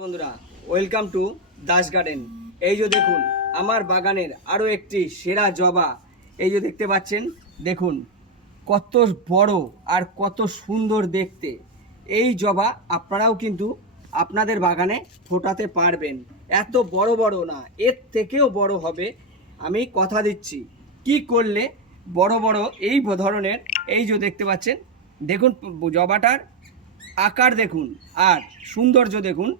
বন্ধুরা welcome to Das garden এই যে দেখুন, আমার বাগানের আরও একটি সেরা জবা। এই যে দেখতে পাচ্ছেন, দেখুন, কত বড় আর কত সুন্দর দেখতে। এই জবা আপনারাও কিন্তু আপনাদের বাগানে ফোটাতে পারবেন। এত বড় বড় না, এর থেকেও বড় হবে। আমি কথা দিচ্ছি, কি করলে বড় বড় এই ধরনের, এই যে দেখতে পাচ্ছেন, দেখুন, জবাটার আকার দেখুন আর সৌন্দর্য দেখুন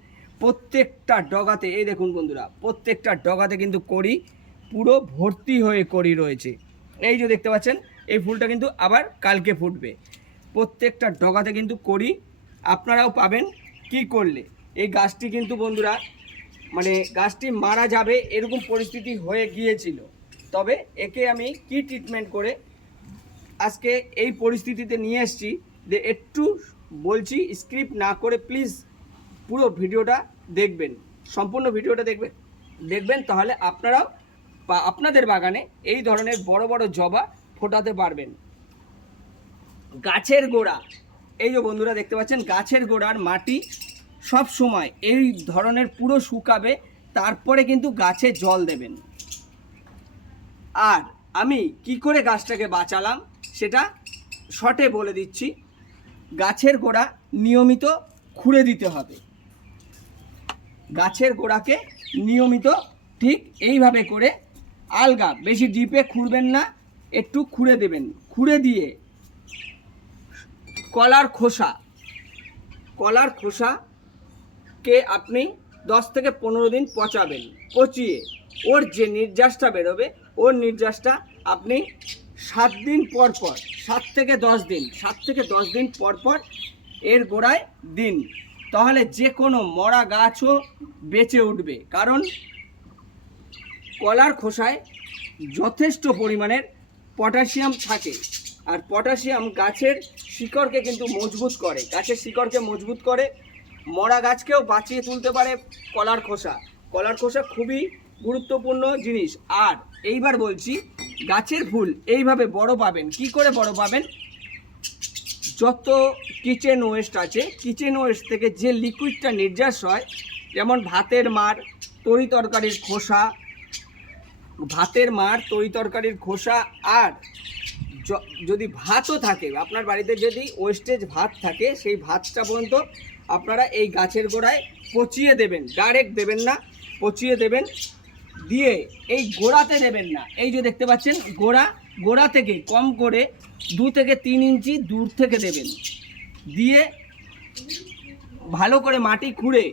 প্রত্যেকটা ডগাতে, এই দেখুন বন্ধুরা, প্রত্যেকটা ডগাতে কিন্তু করি পুরো ভর্তি হয়ে করি রয়েছে। এই যে দেখতে পাচ্ছেন, এই ফুলটা কিন্তু আবার কালকে ফুটবে। প্রত্যেকটা ডগাতে কিন্তু করি আপনারাও পাবেন কি করলে। এই গাছটি কিন্তু বন্ধুরা মানে গাছটি মারা যাবে, এরকম পরিস্থিতি হয়ে গিয়েছিল। তবে একে আমি কি ট্রিটমেন্ট করে আজকে এই পরিস্থিতিতে নিয়ে এসেছি, যে একটু বলছি স্ক্রিপ্ট না করে প্লিজ পুরো ভিডিওটা দেখবেন, সম্পূর্ণ ভিডিওটা দেখবেন। দেখবেন তাহলে আপনারাও আপনাদের বাগানে এই ধরনের বড় বড় জবা ফোটাতে পারবেন। গাছের গোড়া, এই যে বন্ধুরা দেখতে পাচ্ছেন, গাছের গোড়ার মাটি সব সময় এই ধরনের পুরো শুকাবে, তারপরে কিন্তু গাছে জল দেবেন। আর আমি কি করে গাছটাকে বাঁচালাম, সেটা শর্টে বলে দিচ্ছি। গাছের গোড়া নিয়মিত খুঁড়ে দিতে হবে। গাছের গোড়াকে নিয়মিত ঠিক এইভাবে করে আলগা, বেশি ডিপে খুঁড়বেন না, একটু খুঁড়ে দেবেন। খুঁড়ে দিয়ে কলার খোসা, কলার খোসাকে আপনি দশ থেকে পনেরো দিন পচাবেন, পচিয়ে ওর যে নির্যাসটা বেরোবে, ওর নির্যাসটা আপনি সাত দিন পর পর, সাত থেকে দশ দিন, সাত থেকে দশ দিন পর পর এর গোড়ায় দিন। তাহলে যে কোনো মরা গাছও বেঁচে উঠবে। কারণ কলার খোসায় যথেষ্ট পরিমাণের পটাশিয়াম থাকে। আর পটাশিয়াম গাছের শিকড়কে কিন্তু মজবুত করে। গাছের শিকড়কে মজবুত করে মরা গাছকেও বাঁচিয়ে তুলতে পারে কলার খোসা। কলার খোসা খুবই গুরুত্বপূর্ণ জিনিস। আর এইবার বলছি, গাছের ফুল এইভাবে বড় পাবেন। কি করে বড় পাবেন? যত কিচেন ওয়েস্ট আছে কিচেন ওয়েস্ট থেকে যে লিকুইডটা নির্যাস হয়, যেমন ভাতের মার, তরি তরকারির খোসা, ভাতের মার, তরি তরকারির খোসা, আর যদি ভাতও থাকে, আপনার বাড়িতে যদি ওয়েস্টেজ ভাত থাকে, সেই ভাতটা পর্যন্ত আপনারা এই গাছের গোড়ায় পচিয়ে দেবেন ডাইরেক্ট দেবেন না, পচিয়ে দেবেন, দিয়ে এই গোড়াতে দেবেন না। এই যে দেখতে পাচ্ছেন, গোড়া গোড়া থেকে কম করে দু থেকে তিন ইঞ্চি দূর থেকে দেবেন। দিয়ে ভালো করে মাটি খুঁড়ে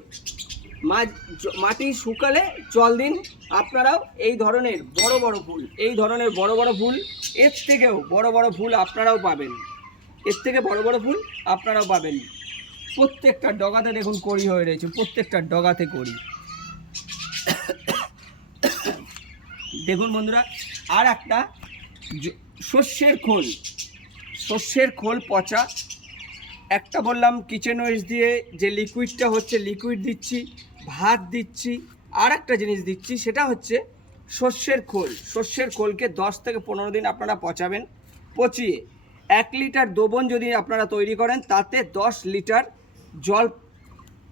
মাটি শুকালে জল দিন আপনারাও এই ধরনের বড় বড় ফুল, এই ধরনের বড় বড় ফুল, এর থেকেও বড় বড় ফুল আপনারাও পাবেন। এর থেকে বড় বড় ফুল আপনারাও পাবেন। প্রত্যেকটা ডগাতে দেখুন কড়ি হয়ে রয়েছে, প্রত্যেকটা ডগাতে করি দেখুন বন্ধুরা, আর একটা শস্যের খোল শস্যের খোল পচা। একটা বললাম কিচেন ওয়েস্ট দিয়ে যে লিকুইডটা হচ্ছে লিকুইড দিচ্ছি, ভাত দিচ্ছি আর একটা জিনিস দিচ্ছি, সেটা হচ্ছে শস্যের খোল। শস্যের খোলকে দশ থেকে পনেরো দিন আপনারা পচাবেন। পচিয়ে এক লিটার দোবন যদি আপনারা তৈরি করেন, তাতে দশ লিটার জল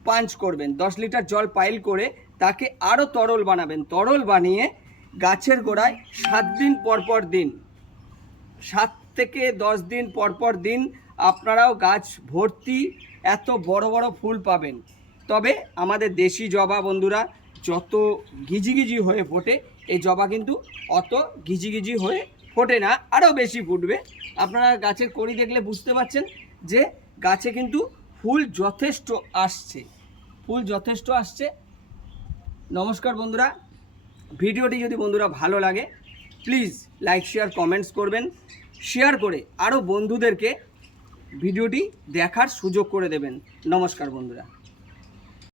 পাঞ্চ করবেন। দশ লিটার জল পাইল করে তাকে আরও তরল বানাবেন। তরল বানিয়ে গাছের গোড়ায় সাত দিন পর পর দিন। সাত থেকে দশ দিন পর পর দিন আপনারাও গাছ ভর্তি এত বড় বড় ফুল পাবেন। তবে আমাদের দেশি জবা বন্ধুরা যত গিজিগিজি হয়ে ফোটে, এই জবা কিন্তু অত গিজিগিজি হয়ে ফোটে না, আরও বেশি ফুটবে। আপনারা গাছের কড়ি দেখলে বুঝতে পারছেন যে গাছে কিন্তু ফুল যথেষ্ট আসছে। ফুল যথেষ্ট আসছে। নমস্কার বন্ধুরা ভিডিওটি যদি বন্ধুরা ভালো লাগে প্লিজ লাইক শেয়ার কমেন্টস করবেন। শেয়ার করে আরও বন্ধুদেরকে ভিডিওটি দেখার সুযোগ করে দেবেন। নমস্কার বন্ধুরা।